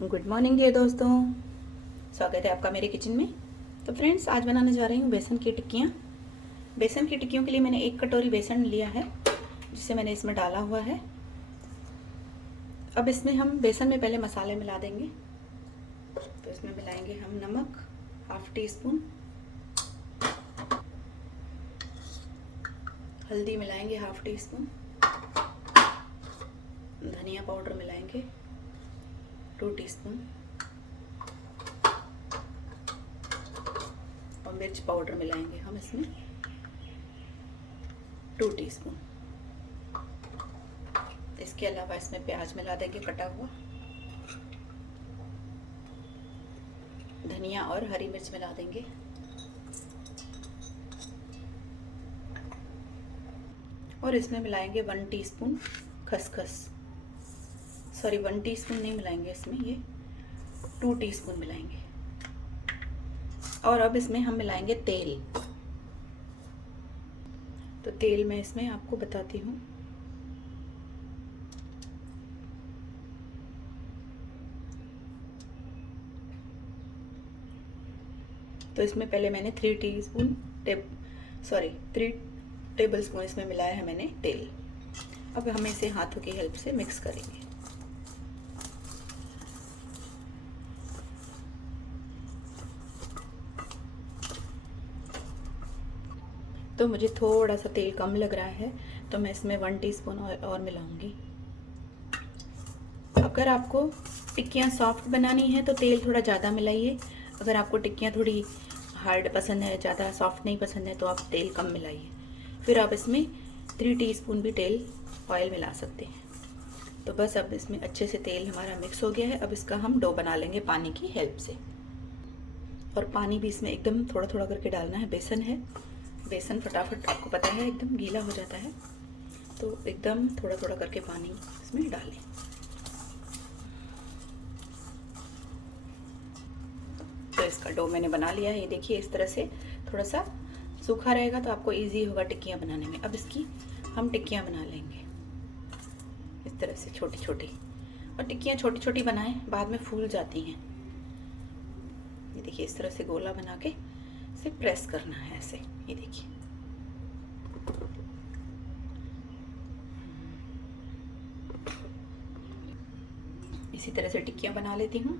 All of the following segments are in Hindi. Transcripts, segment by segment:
गुड मॉर्निंग डियर दोस्तों, स्वागत है आपका मेरे किचन में। तो फ्रेंड्स, आज बनाने जा रही हूँ बेसन की टिक्कियाँ। बेसन की टिक्कियों के लिए मैंने 1 कटोरी बेसन लिया है, जिसे मैंने इसमें डाला हुआ है। अब इसमें हम बेसन में पहले मसाले मिला देंगे। तो इसमें मिलाएंगे हम नमक ½ टी स्पून, हल्दी मिलाएंगे ½ टी स्पून, धनिया पाउडर मिलाएंगे 2 टीस्पून और मिर्च पाउडर मिलाएंगे हम इसमें 2 टीस्पून। इसके अलावा इसमें प्याज मिला देंगे कटा हुआ, धनिया और हरी मिर्च मिला देंगे, और इसमें मिलाएंगे 1 टीस्पून खसखस। सॉरी, 1 टीस्पून नहीं मिलाएंगे इसमें, ये 2 टीस्पून मिलाएंगे। और अब इसमें हम मिलाएंगे तेल। तो तेल मैं इसमें आपको बताती हूँ। तो इसमें पहले मैंने 3 टेबल स्पून इसमें मिलाया है मैंने तेल। अब हम इसे हाथों की हेल्प से मिक्स करेंगे। तो मुझे थोड़ा सा तेल कम लग रहा है, तो मैं इसमें 1 टीस्पून और मिलाऊंगी। अगर आपको टिक्कियाँ सॉफ्ट बनानी है तो तेल थोड़ा ज़्यादा मिलाइए। अगर आपको टिक्कियाँ थोड़ी हार्ड पसंद है, ज़्यादा सॉफ्ट नहीं पसंद है, तो आप तेल कम मिलाइए। फिर आप इसमें 3 टीस्पून भी ऑयल मिला सकते हैं। तो बस अब इसमें अच्छे से तेल हमारा मिक्स हो गया है। अब इसका हम डो बना लेंगे पानी की हेल्प से। और पानी भी इसमें एकदम थोड़ा थोड़ा करके डालना है। बेसन है, बेसन फटाफट आपको पता है एकदम गीला हो जाता है, तो एकदम थोड़ा थोड़ा करके पानी इसमें डालें। तो इसका डो मैंने बना लिया है, ये देखिए। इस तरह से थोड़ा सा सूखा रहेगा तो आपको इजी होगा टिक्कियाँ बनाने में। अब इसकी हम टिक्कियाँ बना लेंगे इस तरह से छोटी छोटी। और टिक्कियाँ छोटी छोटी बनाएं, बाद में फूल जाती हैं। ये देखिए, इस तरह से गोला बना के इसे प्रेस करना है ऐसे। ये देखिए, इसी तरह से टिक्कियाँ बना लेती हूँ।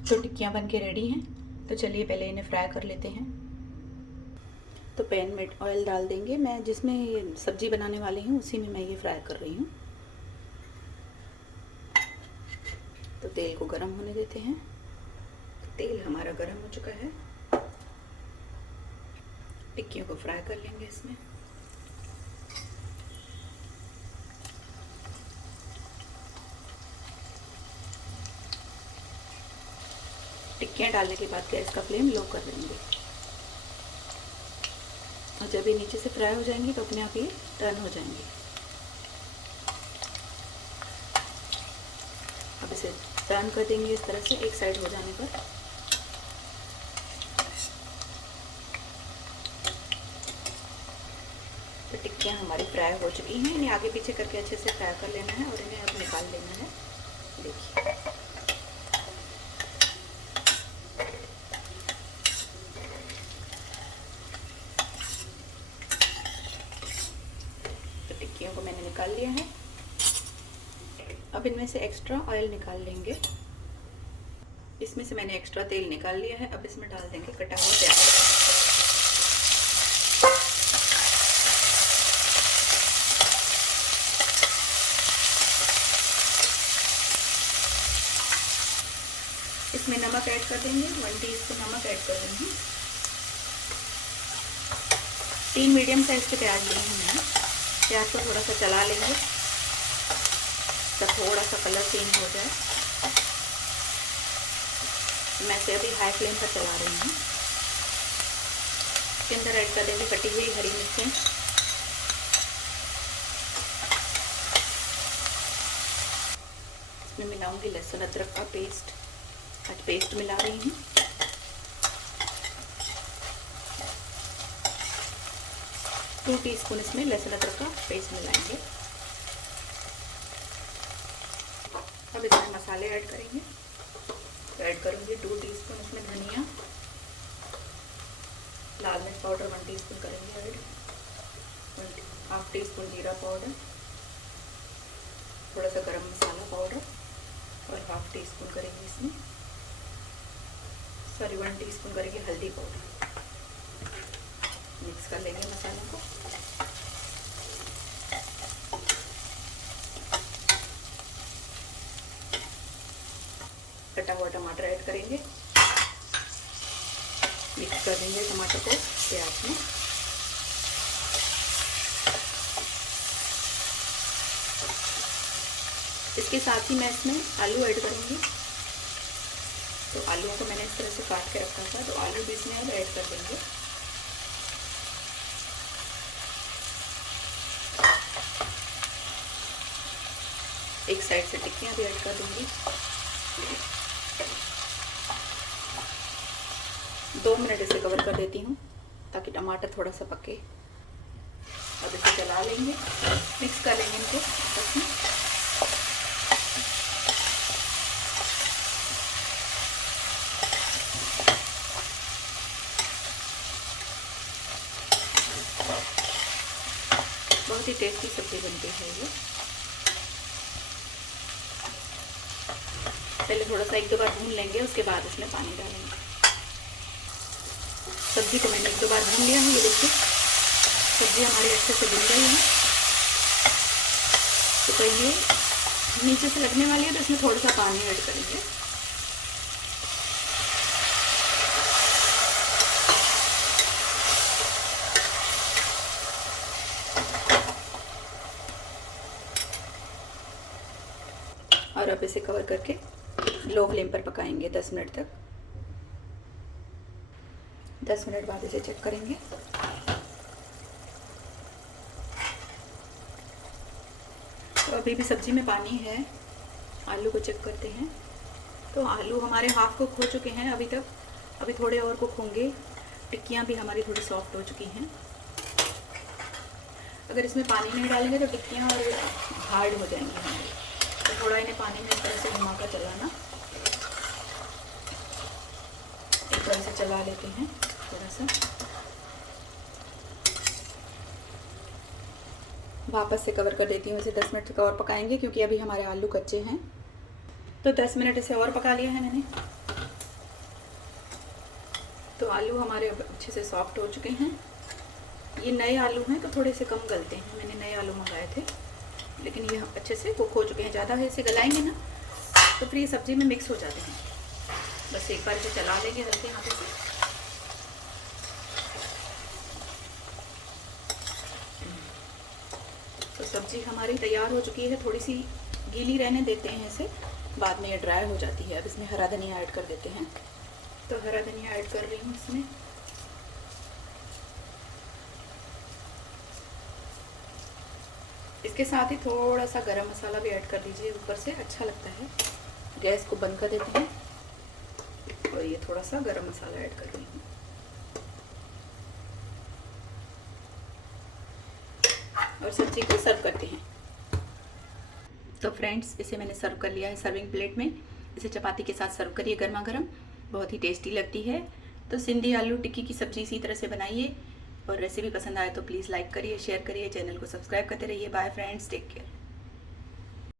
तो टिक्कियाँ बन के रेडी हैं। तो चलिए पहले इन्हें फ्राई कर लेते हैं। तो पैन में ऑयल डाल देंगे। मैं जिसमें ये सब्जी बनाने वाली हूँ उसी में मैं ये फ्राई कर रही हूँ। तो तेल को गरम होने देते हैं। तो तेल हमारा गरम हो चुका है। टिक्कियों को फ्राई कर लेंगे इसमें। टिक्कियाँ डालने के बाद गैस का फ्लेम लो कर देंगे। और जब ये नीचे से फ्राई हो जाएंगी तो अपने आप ये टर्न हो जाएंगे। अब इसे टर्न कर देंगे इस तरह से, एक साइड हो जाने पर। तो टिक्कियाँ हमारी फ्राई हो चुकी हैं। इन्हें आगे पीछे करके अच्छे से फ्राई कर लेना है और इन्हें अब निकाल लेना है। देखिए, को मैंने निकाल लिया है। अब इनमें से एक्स्ट्रा ऑयल निकाल लेंगे। इसमें से मैंने एक्स्ट्रा तेल निकाल लिया है। अब इसमें डाल देंगे कटा हुआ प्याज। इसमें नमक ऐड कर देंगे, 1 टीस्पून नमक ऐड कर देंगे। 3 मीडियम साइज के प्याज लिए हैं मैंने। प्याज को थोड़ा सा चला लेंगे, तो थोड़ा सा कलर चेंज हो जाए। मैं इसे अभी हाई फ्लेम पर चला रही हूँ। इसके अंदर ऐड कर देंगे कटी हुई हरी मिर्चें, इसमें मिलाऊंगी लहसुन अदरक का पेस्ट। आज पेस्ट मिला रही हूँ। 2 टीस्पून इसमें लहसुन अदरक का पेस्ट मिलाएंगे। अब इसमें मसाले ऐड करेंगे। ऐड करूँगी 2 टीस्पून इसमें धनिया, लाल मिर्च पाउडर 1 टीस्पून करेंगे ऐड, 1/2 टीस्पून जीरा पाउडर, थोड़ा सा गरम मसाला पाउडर और 1/2 टीस्पून करेंगे इसमें 1 टीस्पून करेंगे हल्दी पाउडर। मिक्स कर लेंगे मसालों को। कटा हुआ टमाटर ऐड करेंगे। मिक्स कर देंगे टमाटर को प्याज में। इसके साथ ही मैं इसमें आलू ऐड करूँगी। तो आलूओं को मैंने इस तरह से काट के रखा था, तो आलू भी इसमें ऐड कर देंगे। एक साइड से टिक्कियाँ भी ऐड कर दूँगी। 2 मिनट इसे कवर कर देती हूँ ताकि टमाटर थोड़ा सा पके। अब इसे चला लेंगे, मिक्स कर लेंगे इनको आपस में। बहुत ही टेस्टी सब्जी बनती है ये। पहले थोड़ा सा 1-2 बार भून लेंगे, उसके बाद इसमें पानी डालेंगे। सब्जी को मैंने 1-2 बार भून लिया है। ये देखिए सब्जी हमारी अच्छे से भून गई है। तो ये नीचे से लगने वाली है, तो इसमें थोड़ा सा पानी ऐड करेंगे। और अब इसे कवर करके लो फ्लेम पर पकाएंगे 10 मिनट तक। 10 मिनट बाद इसे चेक करेंगे। तो अभी भी सब्जी में पानी है। आलू को चेक करते हैं। तो आलू हमारे हाफ कुक हो चुके हैं अभी तक। अभी थोड़े और कुक होंगे। टिक्कियाँ भी हमारी थोड़ी सॉफ्ट हो चुकी हैं। अगर इसमें पानी नहीं डालेंगे तो टिक्कियाँ और हार्ड हो जाएंगी हमारी। तो थोड़ा इन्हें पानी में इस तरह से घुमाकर चलाना। एक तरह से चला लेते हैं थोड़ा सा। वापस से कवर कर देती हूँ। इसे 10 मिनट तक और पकाएंगे क्योंकि अभी हमारे आलू कच्चे हैं। तो 10 मिनट इसे और पका लिया है मैंने। तो आलू हमारे अब अच्छे से सॉफ्ट हो चुके हैं। ये नए आलू हैं तो थोड़े से कम गलते हैं। मैंने नए आलू मंगाए थे, लेकिन ये अच्छे से कुक हो चुके हैं। ज़्यादा है इसे गलाएंगे ना तो फिर ये सब्ज़ी में मिक्स हो जाते हैं। बस एक बार इसे चला लेंगे हल्के हाथों से। तो सब्ज़ी हमारी तैयार हो चुकी है। थोड़ी सी गीली रहने देते हैं इसे, बाद में ये ड्राई हो जाती है। अब इसमें हरा धनिया ऐड कर देते हैं। तो हरा धनिया ऐड कर रही हूँ इसमें। इसके साथ ही थोड़ा सा गरम मसाला भी ऐड कर दीजिए ऊपर से, अच्छा लगता है। गैस को बंद कर देते हैं और ये थोड़ा सा गरम मसाला ऐड कर रही हूँ। और सब्जी को सर्व करते हैं। तो फ्रेंड्स, इसे मैंने सर्व कर लिया है सर्विंग प्लेट में। इसे चपाती के साथ सर्व करिए गर्मा गर्म, बहुत ही टेस्टी लगती है। तो सिंधी आलू टिक्की की सब्ज़ी इसी तरह से बनाइए। और रेसिपी पसंद आए तो प्लीज़ लाइक करिए, शेयर करिए, चैनल को सब्सक्राइब करते रहिए। Bye friends, take care.